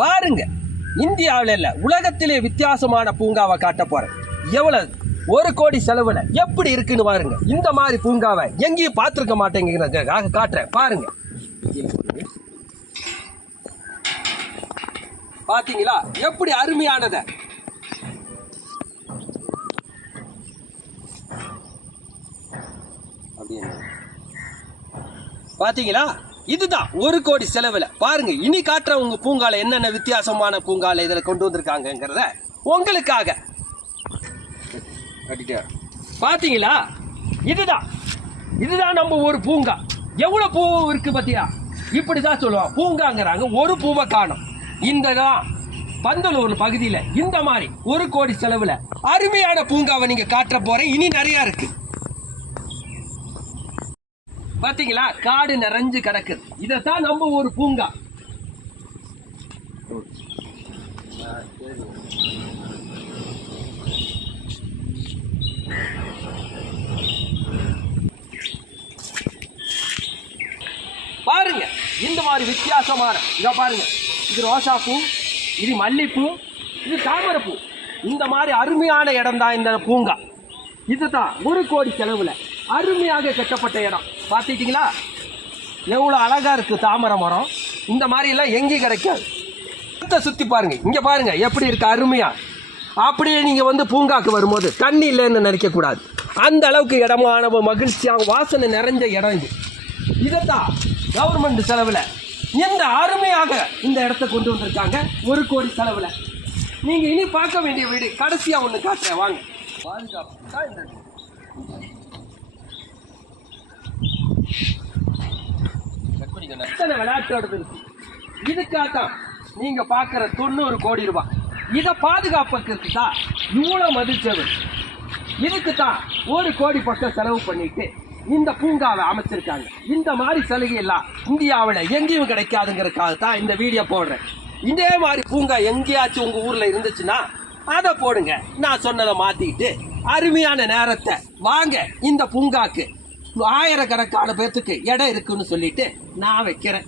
பாருங்க, இந்தியாவில் இல்ல உலகத்திலே வித்தியாசமான பூங்காவை காட்ட போறேன். எவ்வளவு 1 கோடி செலவுல எப்படி இருக்குன்னு பாருங்க. இந்த மாதிரி பூங்காவை எங்கேயும் பார்த்துருக்க மாட்டேங்கிறதுக்காக காட்டுறேன். பாருங்க, பாத்தீங்களா எப்படி அருமையானத. பாத்தீங்களா, இதுதான் 1 கோடி செலவுல. பாருங்க, இனி காட்டுற உங்க பூங்கால என்னென்ன வித்தியாசமான பூங்கால இதுல கொண்டு வந்திருக்காங்கிறத உங்களுக்காக. பாத்தீங்களா, இதுதான் நம்ம ஒரு பூங்கா. எவ்வளவு பூ இருக்கு பாத்தியா? இப்படிதான் சொல்லுவாங்க பூங்காங்கிறாங்க, ஒரு பூவை காணும். இந்ததான் பந்தலூர் பகுதியில இந்த மாதிரி 1 கோடி செலவுல அருமையான பூங்காவை நீங்க காட்ட போறேன். இனி நிறைய இருக்கு. பாத்தீங்களா, காடு நிறைஞ்சு கிடக்குது. இதத்தான் நம்ம ஒரு பூங்கா. பாருங்க, இந்த மாதிரி வித்தியாசமான இத பாருங்க. இது ரோசா பூ, இது மல்லிப்பூ, இது தாமரைப்பூ. இந்த மாதிரி அருமையான இடம் தான் இந்த பூங்கா. இதுதான் 1 கோடி செலவுல அருமையாக கட்டப்பட்ட இடம். பார்த்துட்டீங்களா எவ்வளோ அழகா இருக்கு தாமரை மரம். இந்த மாதிரி எல்லாம் எங்கேயும் கிடைக்காது. சுத்தி பாருங்க, இங்க பாருங்க எப்படி இருக்கு அருமையா. அப்படியே நீங்க வந்து பூங்காக்கு வரும்போது தண்ணி இல்லைன்னு நினைக்க கூடாது. அந்த அளவுக்கு இடமான மகிழ்ச்சியாக வாசனை நிறைஞ்ச இடம் இது. இதைத்தான் கவர்மெண்ட் செலவுல இந்த அருமையாக இந்த இடத்த கொண்டு வந்திருக்காங்க 1 கோடி செலவுல. நீங்க இனி பார்க்க வேண்டிய வீடு கடைசியா ஒண்ணு காட்டுறேன் வாங்க. பாதுகாப்பு தான் இந்த விளையாட்டோட இருக்கு. இதுக்காகத்தான் நீங்க பாக்குற 90 கோடி ரூபாய். இதை பாதுகாப்புக்கு தான் இவ்வளவு மதிச்சது. இதுக்கு தான் 1 கோடி பக்கம் செலவு பண்ணிட்டு இந்த பூங்காவை அமைச்சிருக்காங்க. இந்த மாதிரி சலுகை எல்லாம் இந்தியாவில் எங்கேயும் கிடைக்காதுங்கிறதுக்காக தான் இந்த வீடியோ போடுறேன். இதே மாதிரி பூங்கா எங்கேயாச்சும் உங்க ஊர்ல இருந்துச்சுன்னா அதை போடுங்க. நான் சொன்னதை மாத்திக்கிட்டு அருமையான நேரத்தை வாங்க. இந்த பூங்காக்கு 1000கணக்கான பேர்த்துக்கு இடம் இருக்குன்னு சொல்லிட்டு நான் வைக்கிறேன்.